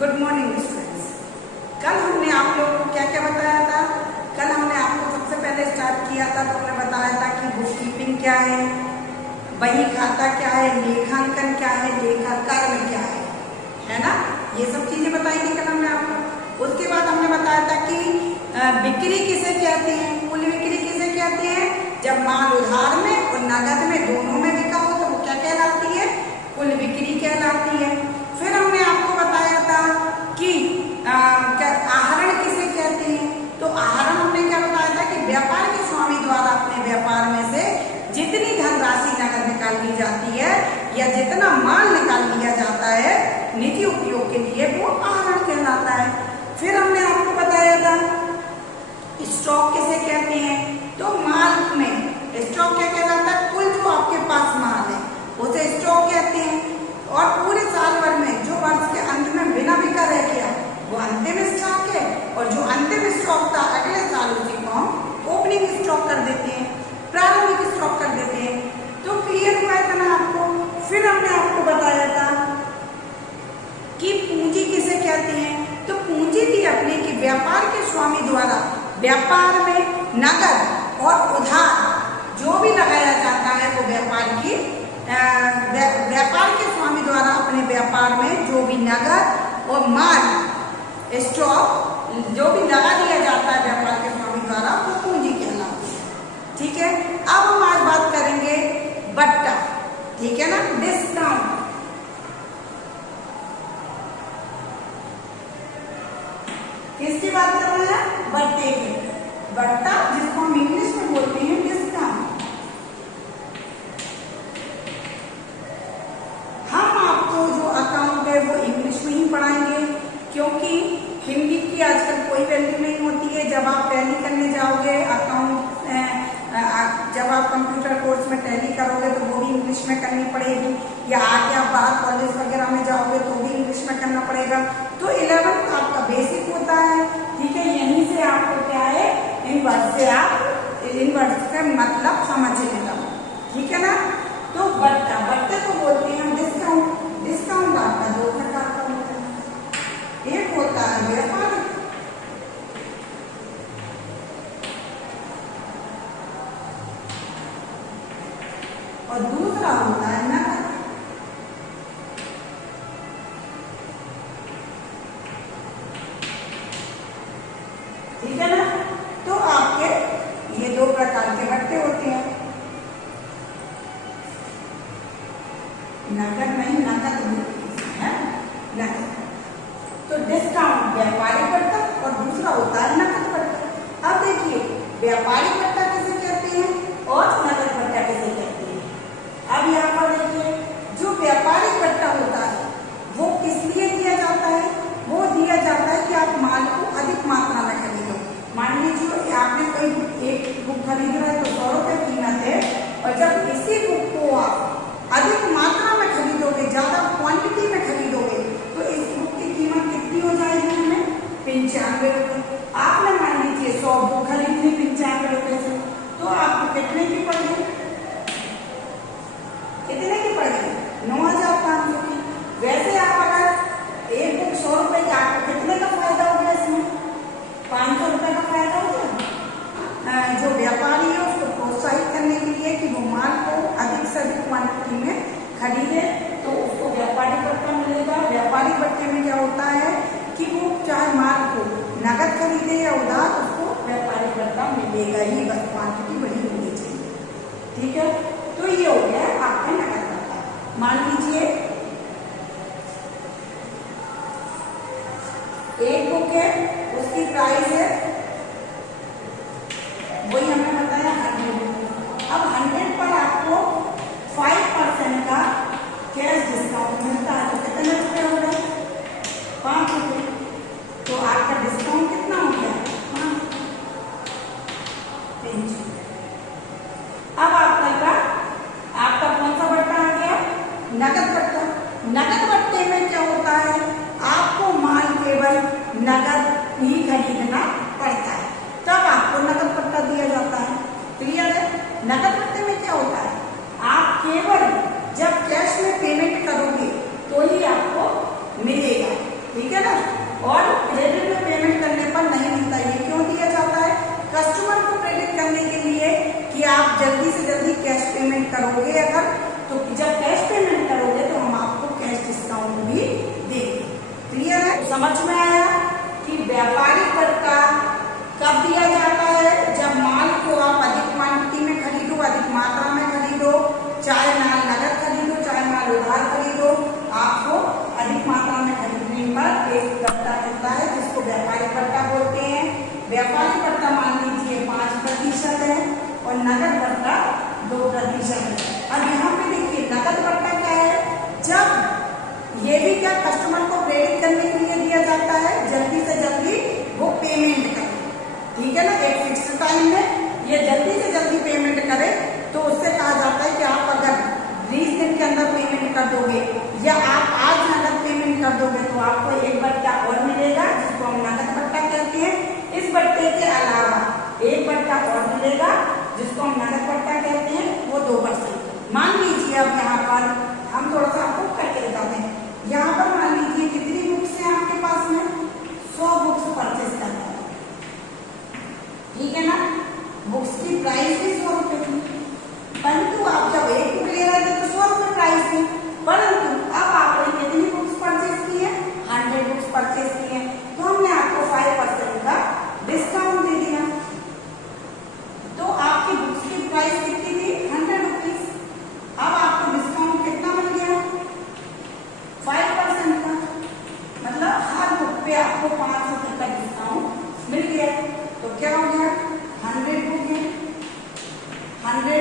Good morning students. कल हमने आप लोगों को क्या क्या बताया था? कल हमने आपको सबसे पहले स्टार्ट किया था तो हमने बताया था कि बुक कीपिंग क्या है, बही खाता क्या है, लेखांकन क्या है, लेखा कर्म क्या है ना? ये सब चीजें बताई थी कल हमने आपको। उसके बाद हमने बताया था कि बिक्री किसे कहते हैं, कुल बिक्री किसे कहते हैं? जब माल उधार में और नगद में दोनों में बिका हो तो वो क्या कहलाती है? कुल बिक्री कहलाती है। फिर हमने आपको बताया था कि आहरण किसे कहते हैं। तो आहरण हमने क्या बताया था कि व्यापार के स्वामी द्वारा अपने व्यापार में से जितनी धनराशि नगद निकाल ली जाती है या जितना माल निकाल लिया जाता है निजी उपयोग के लिए वो आहरण कहलाता है। फिर हमने आपको बताया था स्टॉक किसे कहते हैं। तो माल में स्टॉक क्या कहलाता है? कुल जो आपके पास माल है उसे स्टॉक कहते हैं। और पूरे साल भर में जो वर्ष के अंत में बिना बिका रह गया वो अंतिम स्टॉक है, और जो अंतिम स्टॉक था अगले साल उसी को हम ओपनिंग स्टॉक कर देते हैं, प्रारंभिक स्टॉक कर देते हैं। तो क्लियर हुआ है ना आपको? फिर हमने आपको बताया था कि पूंजी किसे कहते हैं। तो पूंजी थी अपने कि व्यापार के स्वामी द्वारा व्यापार में नगद और उधार जो भी लगाया जाता है वो व्यापार के स्वामी द्वारा अपने व्यापार में जो भी नगद और माल स्टॉक जो भी लगा दिया जाता है व्यापार के स्वामी द्वारा वो पूंजी कहलाती है। ठीक है, अब हम आज बात करेंगे बट्टा। ठीक है ना, डिस्काउंट। किसकी बात कर रहे हैं? बट्टे की। बट्टा जिसको हम इंग्लिश में बोलते हैं डिस्काउंट। हम आपको जो अकाउंट है वो इंग्लिश में ही पढ़ाएंगे क्योंकि हिंदी की आजकल कोई वैल्यू नहीं होती है। जब आप टैली करने जाओगे अकाउंट, जब आप कंप्यूटर कोर्स में टैली करोगे तो वो भी इंग्लिश में करनी पड़ेगी, या आगे आप बाहर कॉलेज वगैरह में जाओगे तो भी इंग्लिश में करना पड़ेगा। तो 11th आपका बेसिक होता है। ठीक है, यहीं से आपको क्या है, इन वर्ड से आप इन वर्ड का मतलब समझने लगो। ठीक है ना? तो बट्टा, बट्टे को बोलते हैं हम डिस्काउंट। डिस्काउंट आपका दो प्रकार का होता है, एक होता है व्यापारिक और दूसरा होता है नगद। ठीक है ना? तो आपके ये दो प्रकार के बट्टे होते हैं, नगद नहीं, नगद है नगद। तो डिस्काउंट व्यापारिक बट्टा और दूसरा होता है नगद बट्टा। अब देखिए व्यापारिक बट्टा किसे कहते हैं और नगद बट्टा किसे कहते हैं। अब यहाँ पर देखिए जो व्यापारिक बट्टा होता है वो किस लिए दिया जाता है? वो दिया जाता है कि आप माल को अधिक मात्रा में खरीदो। मान लीजिए आपने कोई एक बुक खरीद रहे तो 100 रुपए कीमत है, और जब इसी बुक को आप अधिक मात्रा में खरीदोगे, ज्यादा क्वांटिटी में खरीदोगे तो इस बुक की कीमत कितनी हो जाएगी? हमें 95 रुपए। आपने मान लीजिए 100 बुक खरीद ली 95 रुपए से, तो आपको कितने की पड़ गई? कितने की पड़ गई? 9,500 की। वैसे आप अगर एक बुक 100 रुपए की, आपको कितने का फायदा हो गया इसमें? 500 रुपए का फायदा हो गया। जो व्यापारी है उसको प्रोत्साहित करने के लिए कि वो माल को अधिक से अधिक क्वांटिटी में खरीदे तो उसको व्यापारिक बट्टा मिलेगा। व्यापारिक बट्टे में क्या होता है कि वो चाहे माल को नगद खरीदे या उधार, उसको व्यापारिक बट्टा मिलेगा ही, बस क्वांटिटी बड़ी होनी चाहिए। ठीक है, तो ये हो गया आपका नगद बट्टा। मान लीजिए एक बुक है, उसकी प्राइस है वही हमने बताया 100। अब 100 पर आपको 5% का कैश डिस्काउंट मिलता है तो कितने रुपए हो गए? 5 रुपए। तो आपका डिस्काउंट कितना हो गया? 5। अब आपका कौन सा बट्टा आ गया? नगद बट्टा। नगद बट्टे में क्या होता है? आपको माल केवल नगद ही खरीदना पड़ता है, तब आपको नगद बट्टा दिया जाता है। क्लियर है? नगद बट्टे में क्या होता है? आप केवल जब कैश में पेमेंट करोगे तो ही आपको मिलेगा। ठीक है ना। और क्रेडिट में पेमेंट करने पर नहीं मिलता। ये क्यों दिया जाता है? कस्टमर को प्रेरित करने के लिए कि आप जल्दी से जल्दी कैश पेमेंट करोगे, अगर तो जब कैश पेमेंट करोगे तो हम आपको कैश डिस्काउंट भी देंगे। क्लियर है? समझ में आया कि व्यापारिक भत्ता कब दिया जाता है? जब माल को आप अधिक क्वांटिटी में खरीदो, अधिक मात्रा में खरीदो, चाहे माल नगद खरीदो चाहे माल उधार खरीदो, आपको अधिक मात्रा में खरीदने पर एक भत्ता मिलता है जिसको व्यापारिक भत्ता बोलते हैं। व्यापारिक भत्ता मान लीजिए 5% है और नगद भत्ता 2% है। अब यहाँ पे देखिए नगद भत्ता क्या है? जब ये भी क्या कस्टमर को प्रेरित करने के लिए दिया जाता है, जल्दी से जल्दी वो पेमेंट करे, ठीक है ना। एक फिक्स टाइम में ये जल्दी से जल्दी पेमेंट करे तो उससे कहा जाता है कि आप अगर 20 दिन के अंदर पेमेंट कर दोगे या आप आज नगद पेमेंट कर दोगे तो आपको एक भत्ता और मिलेगा जिसको हम नगद भत्ता कहते हैं। इस भत्ते के अलावा एक भत्ता और मिलेगा जिसको हम नगद भत्ता कहते हैं, वो 2%। मान लीजिए अब यहाँ पर हम थोड़ा सा आपको करके दिखाते हैं। यहाँ पर मान लीजिए कितनी बुक्स हैं आपके पास में? 100 बुक्स परचेज करना है, ठीक है ना। बुक्स की प्राइस भी 100 रुपए थी, परंतु आप जब एक बुक ले रहे थे तो 100 रुपए प्राइस थी, परंतु अब आपने कितनी बुक्स परचेज की है? 100 बुक्स परचेज की है, तो हमने आपको 5% का डिस्काउंट दे दिया। तो आपकी बुक्स की प्राइस कितनी थी? 100 रुपीज। अब आपको डिस्काउंट कितना मिल गया? 5% का, मतलब हर बुक पे आपको 5 रुपए का डिस्काउंट मिल गया। तो क्या हो गया? 100 बुक है, 100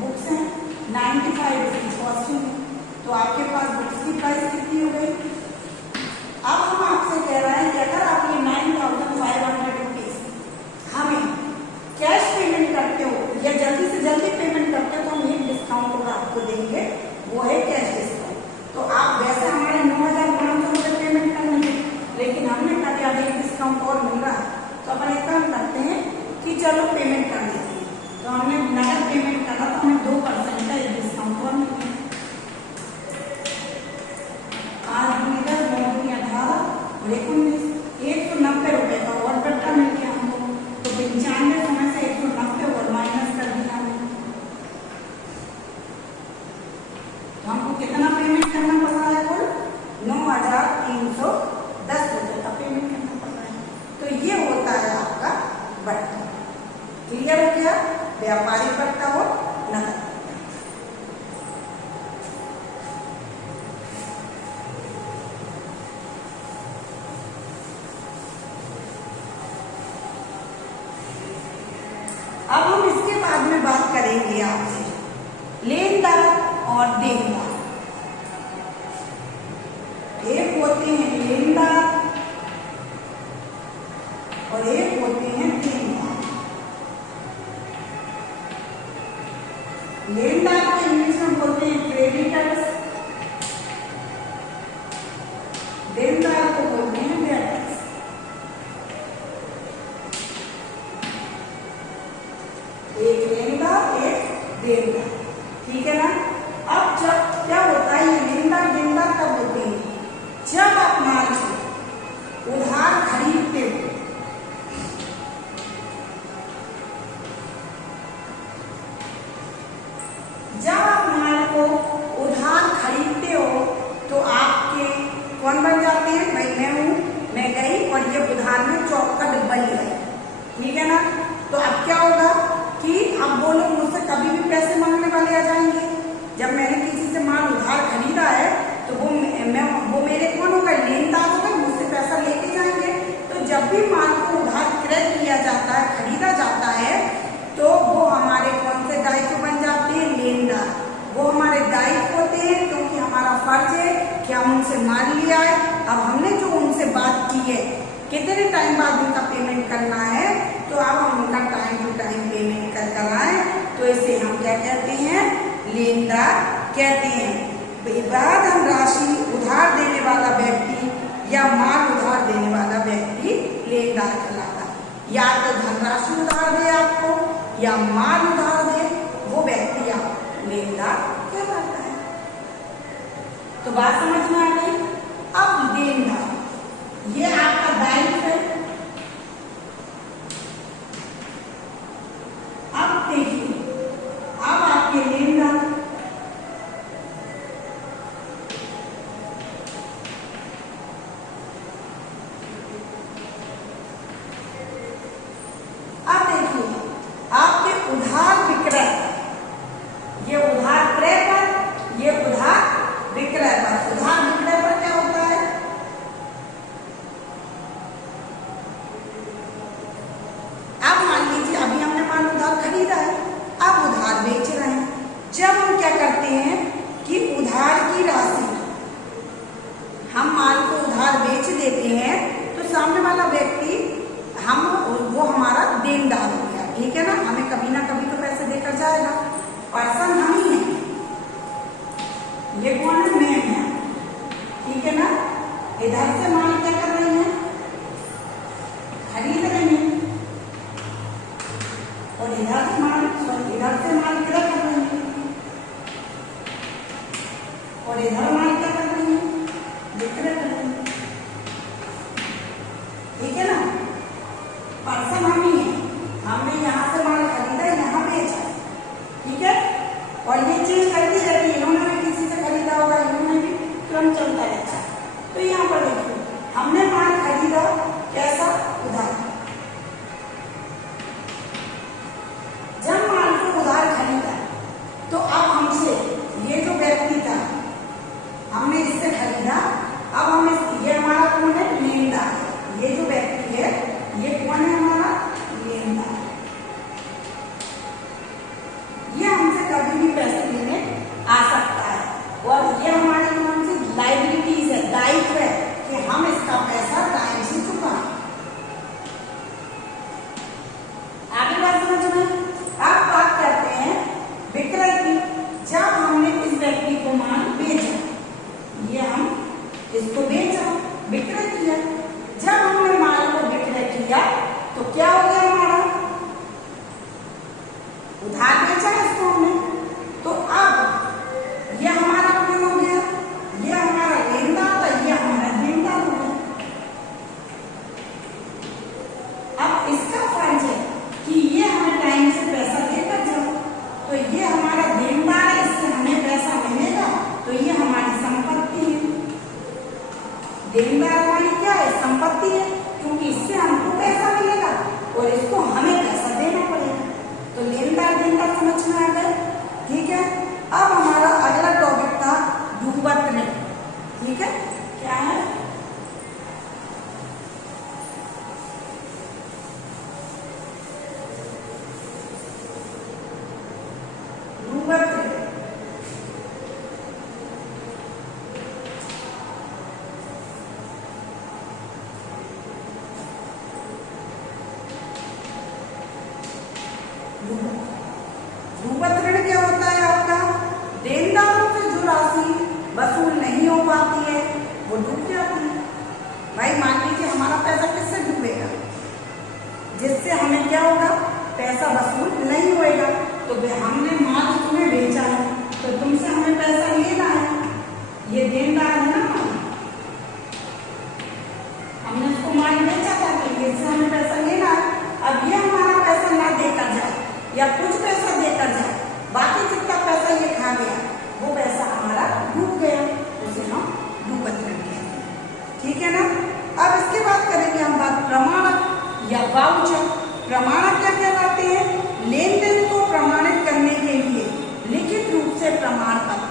बुक्स हैं, 95 रुपीज कॉस्टिंग है, तो आपके पास बुक्स की प्राइस कितनी हो गई? अब हम आपसे कह रहे हैं कि अगर आप ये 9500 रुपीज हमें कैश पेमेंट करते हो या जल्दी से जल्दी पेमेंट करते हो तो हम एक डिस्काउंट और आपको देंगे, वो है कैश डिस्काउंट। तो आप वैसे हमारे 9500 रुपये पेमेंट करेंगे, लेकिन हमने कहा कि अब एक डिस्काउंट और मिल रहा है तो अपन एक काम करते हैं कि चलो पेमेंट कर देते हैं। तो हमने नगद पेमेंट करा तो हमें 2% का एक डिस्काउंट और मिल गया। आज 18 और 19 190 रुपए का और भत्ता मिल गया हमको। तो 95 में से 190 और माइनस कर दिया हमने, तो हमको कितना पेमेंट करना पड़ रहा है? कुल 9310 रुपए का पेमेंट करना पड़ रहा है। तो ये होता है आपका भत्ता। क्लियर हो गया? व्यापारिक भत्ता हो नगद। अब हम इसके बाद में बात करेंगे आपसे लेनदार और देनदार। एक होते हैं लेनदार और एक होते हैं देनदार। लेनदार को इंग्लिश में बोलते हैं क्रेडिटर्स, देनदार को बोलते हैं डेटर्स। एक लेनदार एक देनदार, ठीक है ना। अब जब क्या होता है ये लेनदार देनदार कब होते हैं? जब आप माल को उधार खरीदते हो, जब आप माल को उधार खरीदते हो तो आपके कौन बन जाते हैं? भाई मैं हूं, मैं गई और ये उधार में चौक का डिब्बा ले गई, ठीक है ना। तो अब क्या होगा कि अब वो लोग मुझसे कभी भी पैसे मांगने वाले आ जाएंगे। जब मैंने किसी से माल उधार खरीदा है तो वो मेरे कौन होगा? लेनदार होगा, मुझसे पैसा लेके जाएंगे। तो जब भी माल को उधार क्रय किया जाता है, खरीदा जाता है, तो वो हमारे कौन से दायित्व बन जाते हैं? लेनदार। वो हमारे दायित्व होते हैं क्योंकि हमारा फर्ज है कि हम उनसे माल लिया है। अब हमने जो उनसे बात की है कितने टाइम बाद उनका पेमेंट करना है, तो अब हम उनका टाइम टू टाइम पेमेंट कर कराएं, तो इसे हम क्या कहते हैं? लेनदार कहते हैं। बाद हम राशि उधार देने वाला व्यक्ति या माल उधार देने वाला व्यक्ति लेनदार कहलाता है। या तो धनराशि उधार दे आपको या माल उधार दे, वो व्यक्ति आप लेनदार कहलाता है। तो बात समझ में आ गई। अब देनदार, कंटिन्यू चलता रहता है। तो यहाँ पर देखिए हमने माल खरीदा कैसा, उधार। जब माल को उधार खरीदा तो अब हमसे ये जो व्यक्ति था, हमने इससे खरीदा, अब हमें ये हमारा कौन है, लेनदार है। ये जो व्यक्ति है ये कौन है, हमारा लेनदार। ये हमसे कभी भी पैसे लेने आ सकता है और ये हमारी कौन सी लायबिलिटीज है, दायित्व है कि हम इसका पैसा टाइम से चुकाएं। आगे बात समझ में। अब बात करते हैं विक्रय की। जब हमने इस व्यक्ति को माल बेचा, ये हम इसको बेचा, विक्रय किया। जब हमने माल को विक्रय किया तो क्या हो गया, हमारा उधार बेचा इसको हमने, तो अब ये हमारा कौन हो गया, ये हमारा लेनदार था, ये हमारा देनदार हो गया। अब इसका फर्ज है कि ये हमें टाइम से पैसा देकर जाओ, तो ये हमारा देनदार है, इससे हमें पैसा मिलेगा, तो ये हमारी संपत्ति है। देनदार हमारी क्या है, संपत्ति है, क्योंकि इससे हमको पैसा मिलेगा और इसको हमें पैसा देना पड़ेगा। तो लेनदार देनदार समझ में आ गए, ठीक है। अब हमारा अगला टॉपिक था डूबत ऋण, ठीक है। क्या है, डूबत ऋण। डूबत ऋण क्या होता है, आपका देनदारों से जो राशि वसूल नहीं हो पाती है वो डूब जाती है। भाई मान लीजिए हमारा पैसा किससे डूबेगा, जिससे हमें क्या होगा, पैसा वसूल नहीं होएगा। तो हमने माल तुम्हें बेचा है तो तुमसे हमें पैसा लेना है, ये देनदार है ना, हमने उसको माल बेचा था तो इससे हमें पैसा लेना है। अब ये हमारा पैसा ना देकर जाए या कुछ पैसा देकर जाए, बाकी जितना पैसा ये खा गया वो पैसा हमारा डूब गया, उसे हम डूबत ऋण कहते हैं, ठीक है ना। अब इसके बाद करेंगे हम बात प्रमाणक या वाउचर। प्रमाणक क्या कहलाते हैं, लेन देन को प्रमाणित करने के लिए लिखित रूप से प्रमाण पत्र।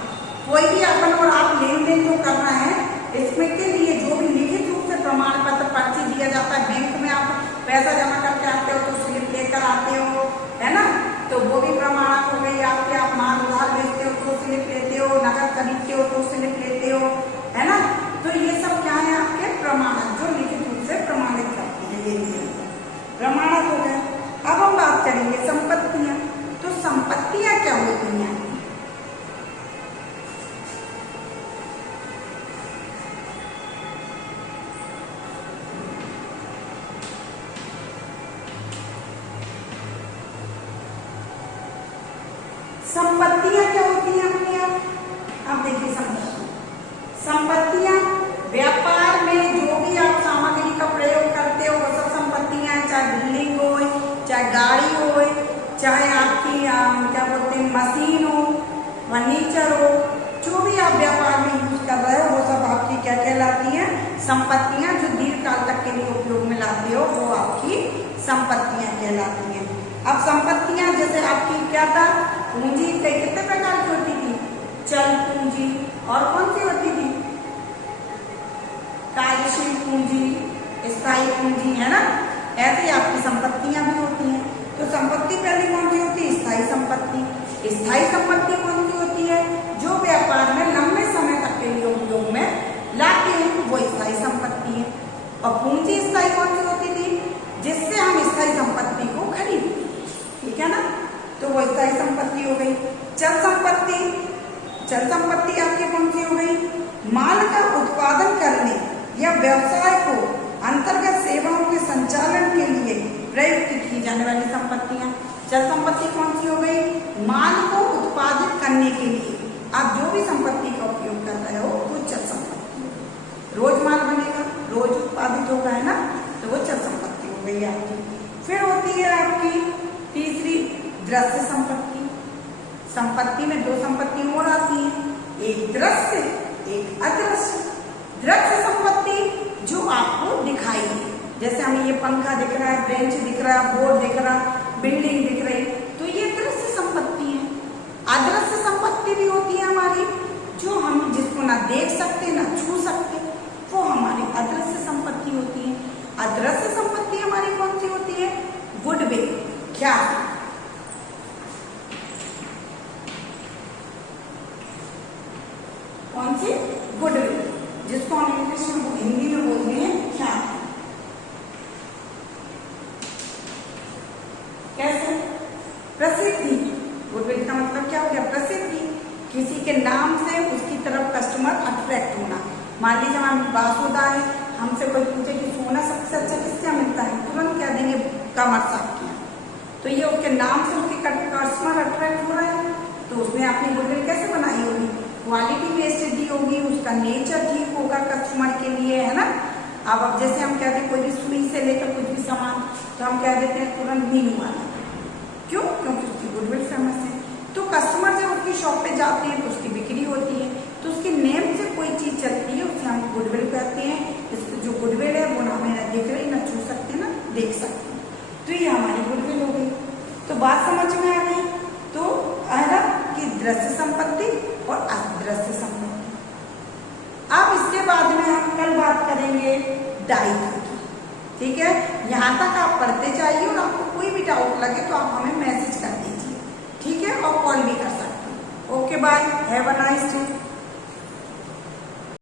कोई भी अपन और आप लेन देन जो कर रहे हैं इसमें के लिए जो भी लिखित रूप से प्रमाण पत्र, पर्ची दिया जाता है, बैंक में आप पैसा जमा करके आते हो तो स्लिप लेकर आते हो, है ना, तो वो भी प्रमाणक हो गई आपके। आप माल उधार बेचते हो तो स्लिप लेते हो, नकद खरीदते हो तो स्लिप लेते हो, है ना। तो ये सब क्या है, आपके प्रमाणक, जो लिखित रूप से प्रमाणित करते हैं, ये प्रमाणक हो गए। अब हम बात करेंगे संपत्तियां। तो संपत्तियां क्या होती हैं, संपत्तियां क्या होती हैं अपने आप, अब देखिए संपत्तियां व्यापार में जो भी आप सामग्री का प्रयोग करते हो वो सब संपत्तियां हैं, चाहे बिल्डिंग हो, चाहे गाड़ी हो, चाहे आपकी क्या बोलते हैं मशीन हो, फर्नीचर हो, जो भी आप व्यापार में यूज कर रहे हो वो सब आपकी क्या कहलाती हैं, संपत्तियां। जो दीर्घ काल तक के लिए उपयोग में लाते हो वो आपकी संपत्तियां कहलाती हैं। अब संपत्तियां जैसे आपकी क्या था, पूंजी कितने प्रकार की होती थी, चल पूंजी और कौन सी होती थी, कार्यशील पूंजी, स्थायी पूंजी, है ना। ऐसे आपकी संपत्तियां भी होती हैं। तो संपत्ति पहले कौन सी होती है, स्थायी संपत्ति। स्थायी संपत्ति कौन सी होती है, जो व्यापार में लंबे समय तक के लिए उपयोग में लाते हैं वो स्थायी संपत्ति है। और पूंजी स्थायी कौन सी होती थी, जिससे हम स्थायी संपत्ति को खरीदते, ठीक है ना, तो वो स्थायी संपत्ति हो गई। चल संपत्ति, चल संपत्ति आपकी कौन सी हो गई, माल का उत्पादन करने या व्यवसाय को अंतर्गत सेवाओं के संचालन के लिए प्रयुक्त की जाने वाली संपत्तियां। चल संपत्ति कौन सी हो गई, माल को उत्पादित करने के लिए आप जो भी संपत्ति का उपयोग कर रहे हो वो चल संपत्ति। रोज माल बनेगा, रोज उत्पादित होगा, है ना, तो वो चल संपत्ति हो गई आपकी। फिर होती है आपकी तीसरी दृश्य संपत्ति। संपत्ति में दो संपत्ति और आती है, एक दृश्य एक अदृश्य। दृश्य संपत्ति जो आपको दिखाई दे, जैसे हमें ये पंखा दिख रहा है, बेंच दिख रहा है, बोर्ड दिख रहा, बिल्डिंग दिख रही, तो ये दृश्य संपत्ति है। अदृश्य संपत्ति भी होती है हमारी, जो हम जिसको ना देख सकते ना छू सकते, वो हमारी अदृश्य संपत्ति होती है। अदृश्य संपत्ति हमारी कौन सी होती है? गुडविल। क्या? कौन सी? गुडविल, जिसको हम इंग्लिश में हिंदी में बोलते हैं क्या? कैसे? प्रसिद्धि। गुडविल का मतलब क्या हो गया? प्रसिद्धि। किसी के नाम से उसकी तरफ कस्टमर अट्रैक्ट होना। मान लीजिए हमारे पास होता है, हमसे कोई पूछे कि सोना सबसे अच्छा किससे मिलता है, तुरंत क्या देंगे? कमर साहब के। तो ये उसके नाम से उसके कस्टमर अट्रैक्ट हो रहा है, तो उसने अपनी गुडविल कैसे बनाई होगी? क्वालिटी बेस्ड दी होगी, उसका नेचर ठीक होगा कस्टमर के लिए, है ना। अब जैसे हम कहते हैं कोई भी सुई से लेकर कुछ भी सामान, तो हम कह देते हैं तुरंत नीलू वाला। क्यों? क्योंकि उसकी गुडविल फेमस है। तो कस्टमर जब उसकी शॉप पे जाते हैं तो उसकी बिक्री होती है, तो उसके नेम से कोई चीज चलती है, उसे हम गुडविल कहते हैं। इसकी जो गुडविल है वो ना हमें ना दिख रही, ना छू सकते, ना देख सकते, तो ये हमारी गुडविल हो गई। तो बात समझ में आ गई? तो है ना कि दृश्य संपत्ति और अदृश्य संपत्ति। अब इसके बाद में हम कल बात करेंगे दायित्व की। ठीक है, यहाँ तक आप पढ़ते जाइए और आपको कोई भी डाउट लगे तो आप हमें मैसेज कर दीजिए, ठीक है, और कॉल भी कर सकते हैं। Okay bye, have a nice day.